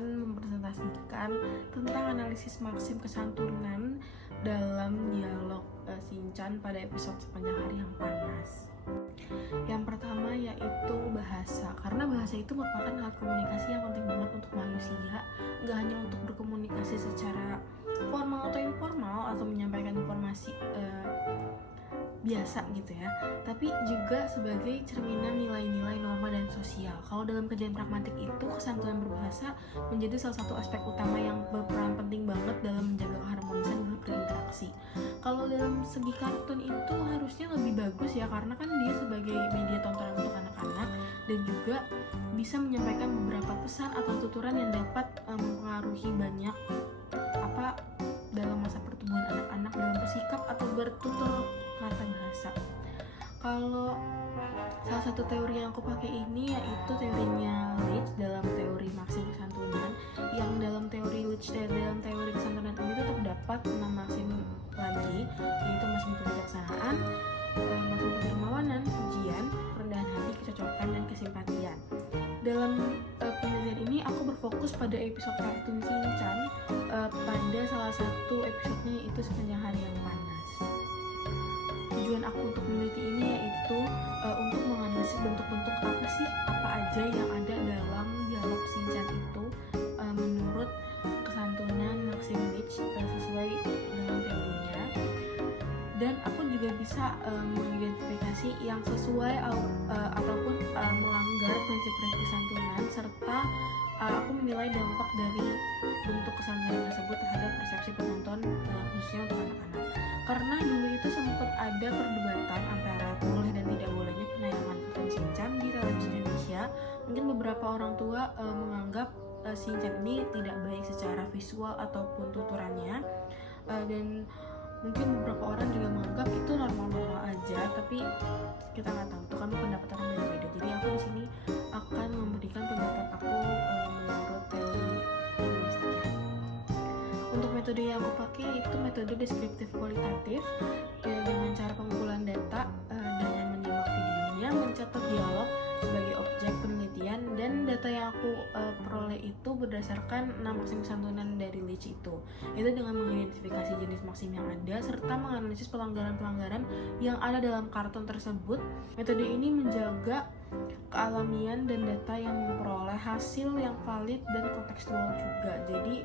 akan mempresentasikan tentang analisis maksim kesantunan dalam dialog Shinchan pada episode Sepanjang Hari yang Panas. Yang pertama yaitu bahasa, karena bahasa itu merupakan alat komunikasi yang penting banget untuk manusia, nggak hanya untuk berkomunikasi secara formal atau informal atau menyampaikan informasi biasa gitu ya, tapi juga sebagai cerminan nilai-nilai norma dan sosial. Kalau dalam kajian pragmatik itu, kesantunan berbahasa menjadi salah satu aspek utama yang berperan penting banget dalam menjaga keharmonisan dalam berinteraksi. Kalau dalam segi kartun itu harusnya lebih bagus ya, karena kan dia sebagai media tontonan untuk anak-anak dan juga bisa menyampaikan beberapa pesan atau tuturan yang dapat mempengaruhi banyak dalam masa pertumbuhan anak-anak dalam bersikap atau bertutur kata bahasa. Kalau salah satu teori yang aku pakai ini yaitu teorinya Leach dalam teori maksim kesantunan, yang dalam teori Leach dalam teori kesantunan ini tuh terdapat 6 maksim lagi, yaitu maksim kebijaksanaan, maksim kedermawanan, pujian, kerendahan hati, kecocokan, dan kesimpatian. Dalam penelitian ini aku berfokus pada episode kartun Shinchan, pada salah satu episodenya yaitu Sepanjang Hari yang Panas. Tujuan aku untuk meneliti ini yaitu untuk menganalisis bentuk-bentuk apa aja yang ada dalam dialog Shinchan itu menurut kesantunan maksim Leach sesuai dengan teorinya, dan aku juga bisa mengidentifikasi yang sesuai ataupun melanggar prinsip-prinsip kesantunan, serta aku menilai dampak dari bentuk kesantunan tersebut terhadap persepsi penonton, khususnya untuk anak-anak. Karena dulu itu sempat ada perdebatan antara boleh dan tidak bolehnya penayangan kartun Shinchan di televisi Indonesia. Mungkin beberapa orang tua menganggap Shinchan ini tidak baik secara visual ataupun tuturannya, dan mungkin beberapa orang juga menganggap itu normal-normal aja, tapi kita nggak tahu, itu kan pendapat orang beda-beda. Jadi aku di sini akan memberikan pendapat aku menurut teori linguistiknya. Untuk metode yang aku pakai itu metode deskriptif kualitatif, dengan cara pengumpulan data dengan menyimak videonya, mencatat dialog sebagai objek penelitian, dan data yang aku peroleh itu berdasarkan 6 maksim kesantunan dari Leach itu dengan mengidentifikasi jenis maksim yang ada serta menganalisis pelanggaran-pelanggaran yang ada dalam kartun tersebut. Metode ini menjaga kealamian dan data yang memperoleh hasil yang valid dan kontekstual juga. Jadi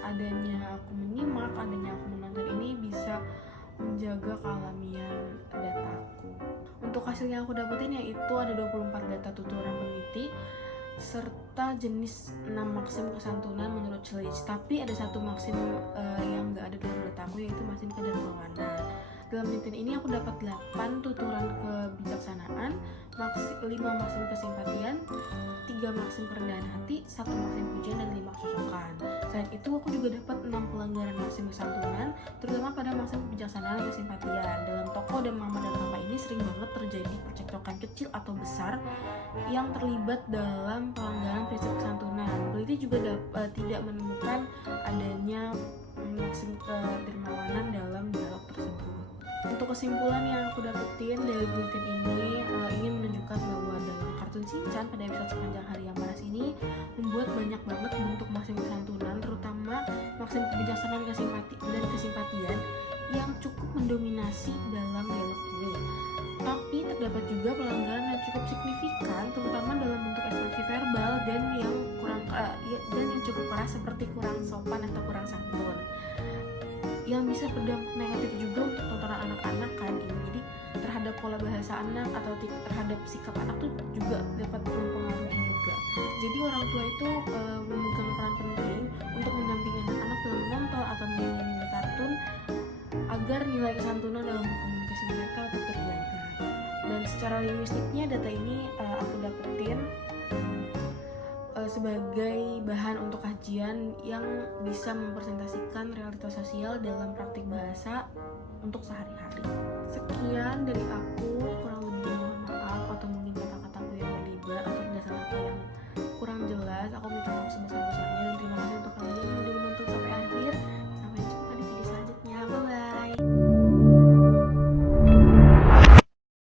adanya aku menyimak, adanya aku menonton ini bisa menjaga kealamian dataku. Untuk hasil yang aku dapetin yaitu ada 24 data tuturan peneliti serta jenis 6 maksim kesantunan menurut Leach. Tapi ada satu maksim yang gak ada dalam dataku, yaitu maksim kedermawanan. Dalam penelitian ini aku dapat 8 tuturan kebijaksanaan, 5 maksim kesimpatian, 3 maksim kerendahan hati, 1 maksim pujian, dan 5 kecocokan. Selain itu aku juga dapat 6 pelanggaran maksim kesantunan, terutama pada maksim kebijaksanaan dan kesimpatian. Dalam tokoh dan mama dan papa ini sering banget terjadi percekcokan kecil atau besar yang terlibat dalam pelanggaran prinsip kesantunan. Peneliti juga tidak menemukan adanya maksim kedermawanan dalam dialog tersebut. Untuk kesimpulan yang aku dapetin dari penelitian ini ingin menunjukkan bahwa dalam kartun Shinchan pada episode Sepanjang Hari yang Panas ini membuat banyak banget bentuk maksim kesantunan, terutama maksim kebijaksanaan dan kesimpatian yang cukup mendominasi dalam dialog ini. Tapi terdapat juga pelanggaran yang cukup signifikan, terutama dalam bentuk ekspresi verbal dan yang cukup keras seperti kurang sopan atau kurang santun, yang bisa berdampak negatif juga untuk tontonan anak-anak kan ini. Jadi terhadap pola bahasa anak atau terhadap sikap anak tuh juga dapat mempengaruhi juga. Jadi orang tua itu memegang peran penting untuk mendampingi anak-anak dalam menonton atau menilai kartun agar nilai kesantunan dalam komunikasi mereka tetap terjaga. Dan secara linguistiknya data ini aku dapetin sebagai bahan untuk kajian yang bisa mempresentasikan realitas sosial dalam praktik bahasa untuk sehari-hari. Sekian dari aku, kurang lebihnya mohon maaf, atau mungkin kata-kataku yang berlibat atau penjelasan aku yang kurang jelas. Aku minta maaf sebesar-besarnya, dan terima kasih untuk kalian yang udah menonton sampai akhir. Sampai jumpa di video selanjutnya. Bye-bye.